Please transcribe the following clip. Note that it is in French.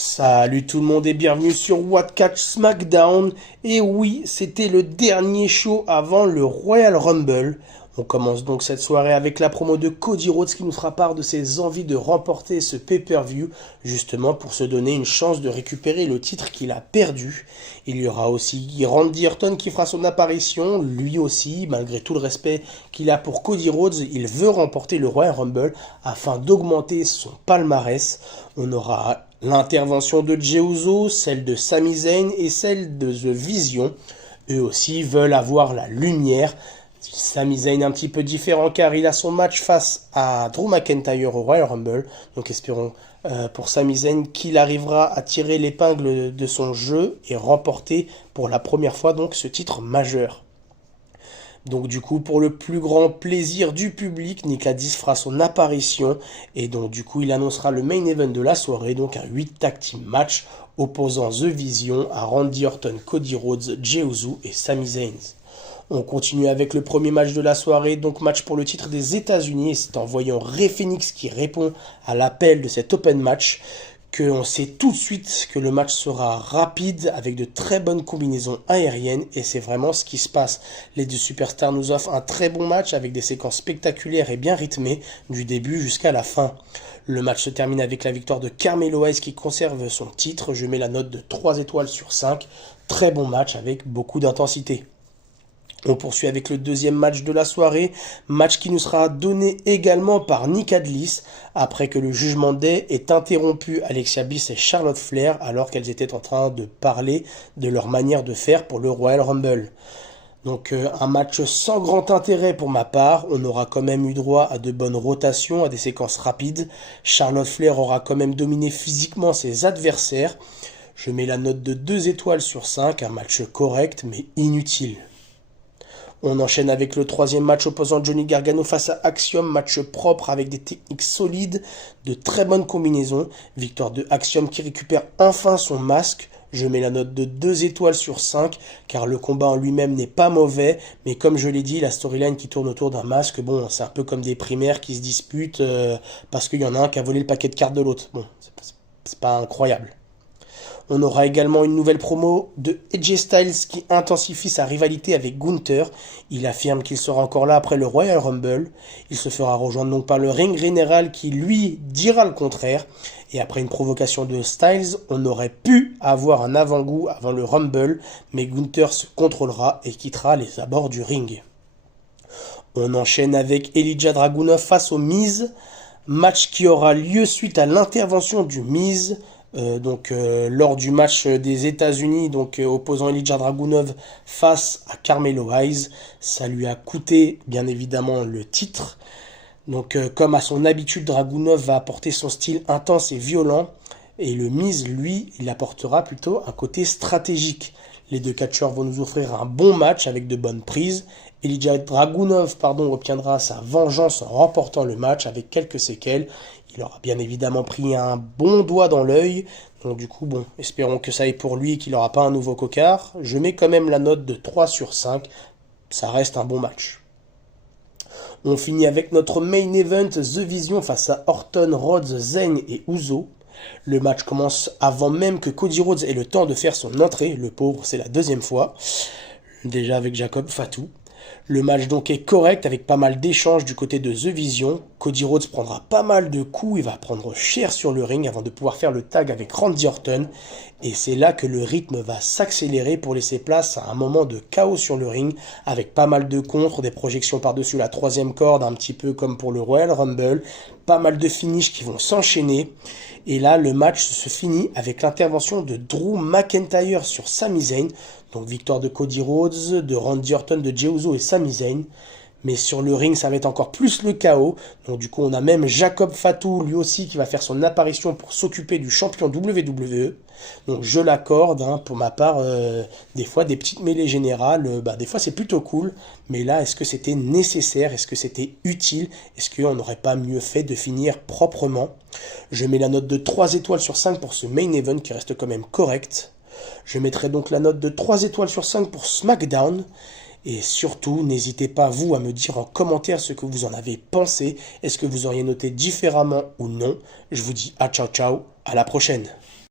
Salut tout le monde et bienvenue sur What Catch SmackDown. Et oui, c'était le dernier show avant le Royal Rumble. On commence donc cette soirée avec la promo de Cody Rhodes qui nous fera part de ses envies de remporter ce pay-per-view, justement pour se donner une chance de récupérer le titre qu'il a perdu. Il y aura aussi Randy Orton qui fera son apparition, lui aussi, malgré tout le respect qu'il a pour Cody Rhodes, il veut remporter le Royal Rumble afin d'augmenter son palmarès. On aura l'intervention de Jey Uso, celle de Sami Zayn et celle de The Vision. Eux aussi veulent avoir la lumière. Sami Zayn un petit peu différent car il a son match face à Drew McIntyre au Royal Rumble. Donc espérons pour Sami Zayn qu'il arrivera à tirer l'épingle de son jeu et remporter pour la première fois donc ce titre majeur. Donc du coup, pour le plus grand plaisir du public, Nick Aldis fera son apparition et donc du coup, il annoncera le main event de la soirée, donc un 8 tag team match opposant The Vision à Randy Orton, Cody Rhodes, Jey Uso et Sami Zayn. On continue avec le premier match de la soirée, donc match pour le titre des États-Unis, et c'est en voyant Rey Fenix qui répond à l'appel de cet open match qu'on sait tout de suite que le match sera rapide avec de très bonnes combinaisons aériennes et c'est vraiment ce qui se passe. Les deux superstars nous offrent un très bon match avec des séquences spectaculaires et bien rythmées du début jusqu'à la fin. Le match se termine avec la victoire de Carmelo Hayes qui conserve son titre. Je mets la note de 3 étoiles sur 5. Très bon match avec beaucoup d'intensité. On poursuit avec le deuxième match de la soirée, match qui nous sera donné également par Nick Aldis, après que le jugement Day ait interrompu Alexa Bliss et Charlotte Flair alors qu'elles étaient en train de parler de leur manière de faire pour le Royal Rumble. Donc un match sans grand intérêt pour ma part, on aura quand même eu droit à de bonnes rotations, à des séquences rapides. Charlotte Flair aura quand même dominé physiquement ses adversaires. Je mets la note de 2 étoiles sur 5, un match correct mais inutile. On enchaîne avec le troisième match opposant Johnny Gargano face à Axiom, match propre avec des techniques solides, de très bonnes combinaisons. Victoire de Axiom qui récupère enfin son masque. Je mets la note de 2 étoiles sur 5 car le combat en lui-même n'est pas mauvais, mais comme je l'ai dit, la storyline qui tourne autour d'un masque, bon, c'est un peu comme des primaires qui se disputent parce qu'il y en a un qui a volé le paquet de cartes de l'autre. Bon, c'est pas incroyable. On aura également une nouvelle promo de AJ Styles qui intensifie sa rivalité avec Gunther. Il affirme qu'il sera encore là après le Royal Rumble. Il se fera rejoindre donc par le ring général qui lui dira le contraire. Et après une provocation de Styles, on aurait pu avoir un avant-goût avant le Rumble, mais Gunther se contrôlera et quittera les abords du ring. On enchaîne avec Elijah Dragunov face au Miz. Match qui aura lieu suite à l'intervention du Miz. Lors du match des États-Unis, opposant Elijah Dragunov face à Carmelo Hayes, ça lui a coûté bien évidemment le titre. Comme à son habitude, Dragunov va apporter son style intense et violent, et le Miz, lui, il apportera plutôt un côté stratégique. Les deux catcheurs vont nous offrir un bon match avec de bonnes prises. Elijah Dragunov obtiendra sa vengeance en remportant le match avec quelques séquelles. Il aura bien évidemment pris un bon doigt dans l'œil. Donc du coup, bon, espérons que ça aille pour lui et qu'il n'aura pas un nouveau cocard. Je mets quand même la note de 3 sur 5. Ça reste un bon match. On finit avec notre main event The Vision face à Orton, Rhodes, Zayn et Uso. Le match commence avant même que Cody Rhodes ait le temps de faire son entrée. Le pauvre, c'est la deuxième fois. Déjà avec Jacob Fatu. Le match donc est correct avec pas mal d'échanges du côté de The Vision. Cody Rhodes prendra pas mal de coups, il va prendre cher sur le ring avant de pouvoir faire le tag avec Randy Orton. Et c'est là que le rythme va s'accélérer pour laisser place à un moment de chaos sur le ring avec pas mal de contres, des projections par-dessus la troisième corde, un petit peu comme pour le Royal Rumble. Pas mal de finishes qui vont s'enchaîner. Et là, le match se finit avec l'intervention de Drew McIntyre sur Sami Zayn. Donc victoire de Cody Rhodes, de Randy Orton, de Jey Uso et Sami Zayn. Mais sur le ring, ça va être encore plus le chaos. Donc du coup, on a même Jacob Fatu, lui aussi, qui va faire son apparition pour s'occuper du champion WWE. Donc je l'accorde, pour ma part, des fois des petites mêlées générales, des fois c'est plutôt cool. Mais là, est-ce que c'était nécessaire? Est-ce que c'était utile? Est-ce qu'on n'aurait pas mieux fait de finir proprement? Je mets la note de 3 étoiles sur 5 pour ce main event qui reste quand même correct. Je mettrai donc la note de 3 étoiles sur 5 pour SmackDown. Et surtout, n'hésitez pas, vous, à me dire en commentaire ce que vous en avez pensé. Est-ce que vous auriez noté différemment ou non? Je vous dis à ciao ciao, à la prochaine.